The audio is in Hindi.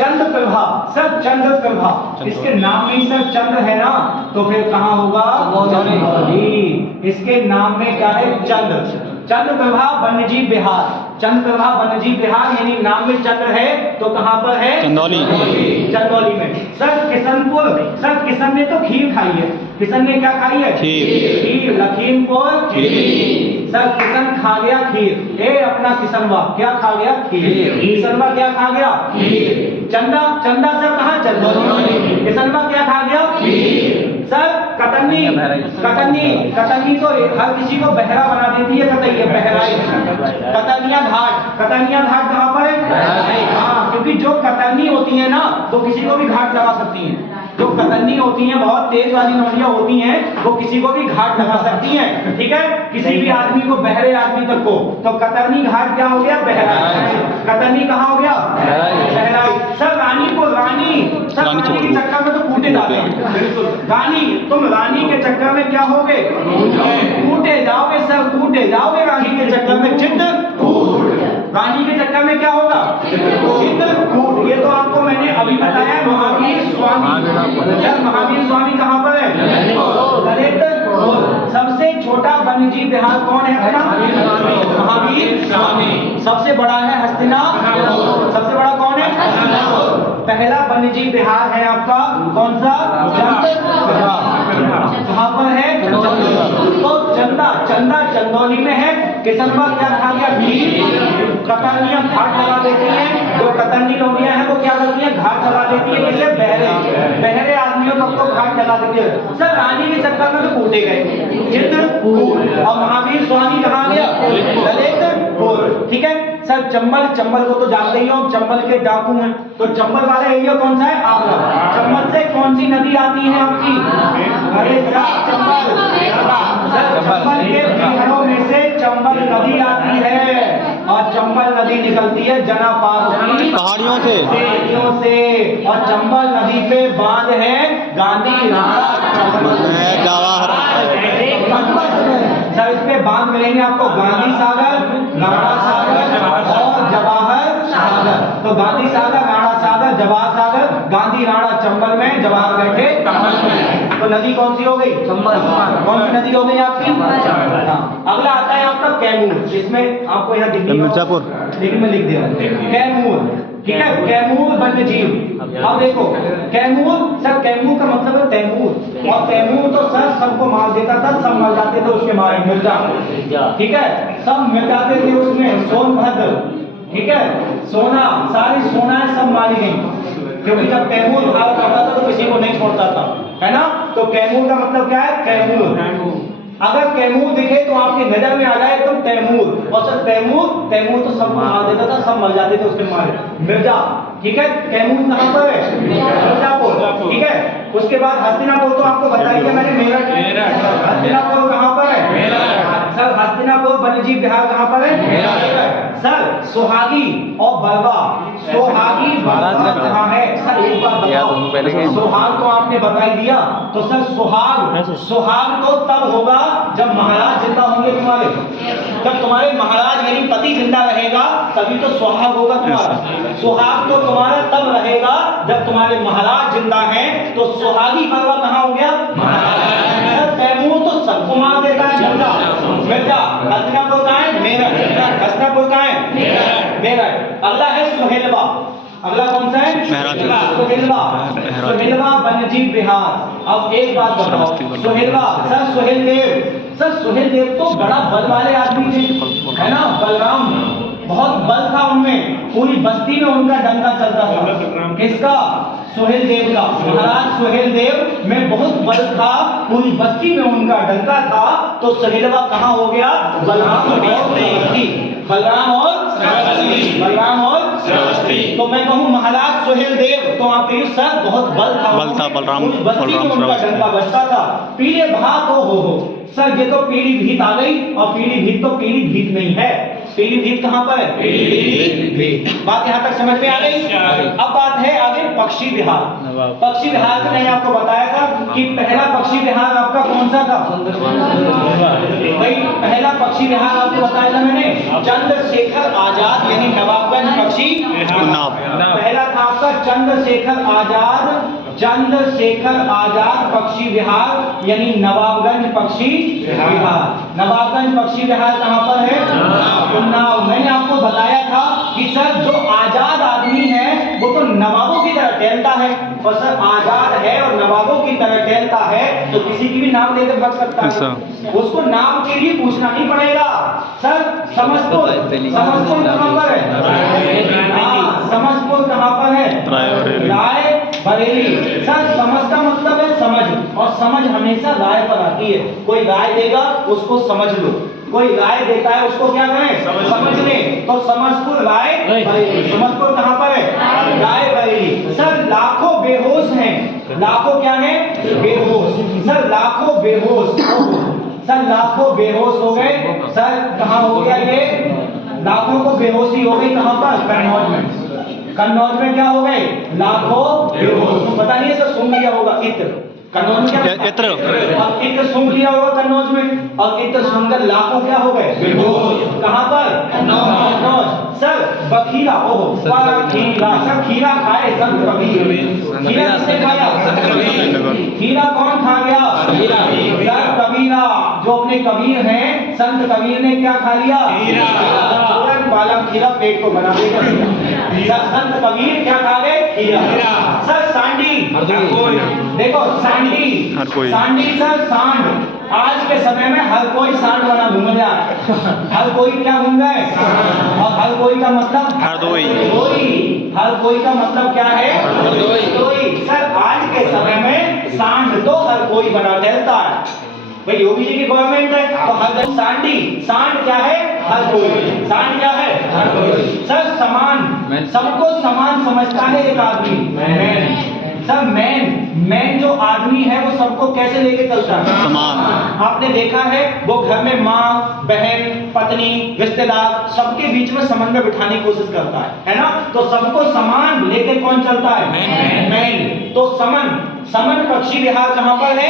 चंद्र प्रभा, सर चंद्र प्रभा, इसके नाम में ही सर चंद्र है ना, तो फिर कहाँ होगा? चंदौली। इसके नाम में क्या है? चंद्र। चंद्र प्रभा वन्यजीव विहार, चंद्र प्रभा वन्यजीव विहार यानी नाम में चंद्र है तो कहाँ पर है? चंदौली। चंदौली में। सर किशनपुर, सर किशन ने तो खीर खाई है, किशन ने क्या खाई है? खीर। लखीमपुर खीर। सर किशन खा गया खीर, ए अपना किशनवा क्या खा गया? खीर। किशनवा क्या खा गया? खीर। चंदा, चंदा सर कहाँ? चंदौली। किशनवा क्या खा गया? खीर। सर कतन्नी, कतन्नी, कतन्नी तो हर किसी को बहरा बना देती है, कतैया बहराइच। कतनिया घाट, कतनिया घाट कहाँ पर है? हाँ, क्योंकि जो कतरनी होती है ना तो किसी को भी घाट लगा सकती हैं। जो कतरनी होती हैं, बहुत तेज वाली नौलियां होती हैं, वो किसी को भी घाट लगा सकती हैं। ठीक है, किसी भी आदमी को, बहरे आदमी तक को। तो कतरनी घाट क्या हो गया? बहराइच। कतरनी कहाँ हो गया? बहराइच। सर रानीपुर, रानी, सर रानी के चक्कर में तो कूटे जाते हैं। रानी, तुम रानी के चक्कर में क्या होगे? कूटे जाओगे सर, कूटे जाओगे रानी के चक्कर में। चित्रकूट, रानी के चक्कर में क्या होगा? चित्रकूट। ये तो आपको मैंने अभी बताया है। महावीर स्वामी, सर महावीर स्वामी कहाँ पर है? ललितपुर। सबसे छोटा वन्यजीव विहार कौन है अपना? महावीर स्वामी। सबसे बड़ा है हस्तिनापुर। सबसे बड़ा कौन है? हस्तिनापुर। पहला वन्यजीव विहार है आपका कौन सा? कहाँ पर है? तो चंदा, चंदा चंदौली में है। किशनवा क्या खा गया? खीर। कतरनियां घाट लगा देती हैं, जो कतरनी लोनियां हैं वो क्या करती हैं? घाट लगा देती है। किसे? बहरे, बहरे आदमियों को घाट लगा देती है। सर रानी के चक्कर में तो कूटे गए, चित्रकूट। और महावीर स्वामी कहाँ गया? ललितपुर। ठीक है सर। चंबल, चंबल को तो जानते ही हो, चंबल के डाकू हैं। तो चंबल वाला एरिया कौन सा है? आगरा। चंबल से कौन सी नदी आती है आपकी? अरे सर चंबल, चंबल के बिहारों में से चंबल नदी आती है और चंबल नदी निकलती है जनापार की पहाड़ियों से, और चंबल नदी पे बांध है गांधी जवाहर। सर इस पे बांध मिलेंगे आपको गांधी सागर, राणा सागर और जवाहर सागर। तो गांधी सागर, राणा सागर, जवाहर सागर। गांधी राणा चंबल में, जवाहर बैठे चंबल में। तो नदी कौन सी हो गई? चंबल। कौन सी नदी हो गई आपकी? अगला आता है आपका कैमूर, जिसमें आपको यहाँ मिर्जापुर, लेकिन मैं लिख दिया कैमूर। ठीक है, कैमूर वन्यजीव। अब देखो कैमूर, सर कैमूर का मतलब है तैमूर, और तैमूर तो सर सबको मार देता था, सब मर जाते थे उसके मारे, मिर्जा। ठीक है, सब मिल जाते थे उसमें। सोनभद्र, ठीक है, सोना, सारी सोनाएं सब मारी गई, क्योंकि जब कैमूर भाव करता था तो किसी को नहीं छोड़ता था, है ना। तो कैमूर का मतलब क्या है? कैमूर। अगर कैमूर दिखे तो आपकी नजर में आ जाए तो तैमूर, और सर तैमूर, तैमूर तो सबको मार देता था, सब मर जाते थे उसके मारे। मिर्जा, ठीक है, कैमूर कहाँ पर है? मिर्जापुर। ठीक है, उसके बाद हस्तिनापुर तो आपको बता दिया मैंने, मेरठ। हस्तिनापुर कहाँ पर है? सर हस्तिनापुर वन्यजीव विहार कहाँ पर है? सर सोहागी और बलवा, सोहागी बलवा कहाँ है? सर एक बात बताओ, सोहाग तो आपने बता ही दिया, तो सर सोहाग, सोहाग तो तब होगा जब महाराज जिंदा होंगे तुम्हारे। जब तुम्हारे महाराज यानी पति जिंदा रहेगा तभी तो सुहाग होगा तुम्हारा। सुहाग तो तुम्हारा तब रहेगा जब तुम्हारे महाराज जिंदा हैं। तो सुहागी बलवा कहाँ हो गया? महाराज। तैमूर तो सबको मार देता है, मिर्जा। हस्तिनापुर कहाँ है? मेरठ। हस्तिनापुर कहाँ है? मेरठ। अगला है सुहेलवा। अगला कौन सा है? सुहेलवा। सुहेलवा वन्यजीव विहार। अब एक बात बताओ, सुहेलवा, सर सुहेल देव, सर सुहेल देव तो बड़ा बल वाले आदमी थे, है ना। बलराम, बहुत बल था उनमें, पूरी बस्ती में उनका डंका चलता था। किसका? सुहेल देव का। महाराज सुहेल देव में बहुत बल था, पूरी बस्ती में उनका डंका था। तो सुहेलवा कहाँ हो गया? बलराम और श्रावस्ती। बलराम और श्रावस्ती, बलराम और श्रावस्ती। तो मैं कहूँ महाराज सुहेल देव, तो आप कहिए सर बहुत बल था, बलराम, पूरी बस्ती में उनका डंका बजता था। पीले भात हो सर, ये तो पीलीभीत आ गई, और पीलीभीत तो पीलीभीत नहीं है। पीलीभीत कहाँ पर है? पीलीभीत। बात यहाँ तक समझ में आ गई। अब बात है आगे पक्षी विहार। पक्षी विहार में मैंने आपको बताया था कि पहला पक्षी विहार आपका कौन सा था? भाई पहला पक्षी विहार आपको बताया था मैंने, चंद्रशेखर आजाद यानी नवाबगंज पक्षी। पहला था आपका चंद्रशेखर आजाद पक्षी विहार यानी नवाबगंज पक्षी विहार। नवाबगंज पक्षी विहार कहाँ पर है? उन्नाव। मैंने आपको बताया था कि सर जो आजाद आदमी है वो तो नवाबों की तरह टहलता है, और सर आजाद है और नवाबों की तरह टहलता है तो किसी की भी नाम लेकर बच सकता है, उसको नाम के लिए पूछना नहीं पड़ेगा। सर समस्तपुर कहाँ पर है? समस्तपुर कहाँ पर है? रायबरेली। सर समझ का मतलब है समझ, और समझ हमेशा राय पर आती है। कोई राय देगा उसको समझ लो, कोई राय देता है उसको क्या करें? समझ लें। तो समस्तपुर रायबरेली। समस्तपुर कहाँ पर है? रायबरेली। सर लाखों बेहोश हैं, लाखों क्या है? बेहोश। सर लाखों बेहोश, सर लाखों बेहोश हो गए। सर कहाँ हो गया ये? लाखों को बेहोशी हो गई कहाँ पर? कन्नौज में। कन्नौज में क्या हो गए? लाखों बेहोश। पता नहीं है सर, सुन लिया होगा इत्र। कन्नौज में क्या? इत्र। अब इत्र सुन लिया होगा कन्नौज में, और इत्र सुनकर लाखों क्या हो गए? बेहोश। कहाँ पर? कन्नौज। सर बखीरा, ओहो बखीरा। सर खीरा खाए संत कबीर। खीरा किसने खाया? खीरा कौन खा गया? सर कबीरा, जो अपने कबीर हैं, संत कबीर ने क्या खा लिया? बालक खीरा पेट को बना देगा। सर संत कबीर क्या खा गए? खीरा। सर सांडी, देखो सांडी, सांडी सर सांड। आज के समय में हर कोई सांड बना घूम रहा है। हर कोई क्या घूम रहा है? और हर कोई का मतलब हरदोई। हर कोई का मतलब क्या है? हरदोई। सर आज के समय में सांड तो हर कोई बना टहलता है। भाई योगी जी की गवर्नमेंट है तो हर सांडी, सांड क्या है? हर कोई। सांड क्या है? हर कोई। सर समान, सबको समान समझता है एक आदमी। मैन। सर मैन जो आदमी है वो सबको कैसे लेके चलता है? समान। आपने देखा है वो घर में माँ, बहन, पत्नी, रिश्तेदार सबके बीच में समन्वय बिठाने की कोशिश करता है ना? तो सबको समान लेके कौन चलता है? मैन। तो समन पक्षी विहार कहाँ पर है?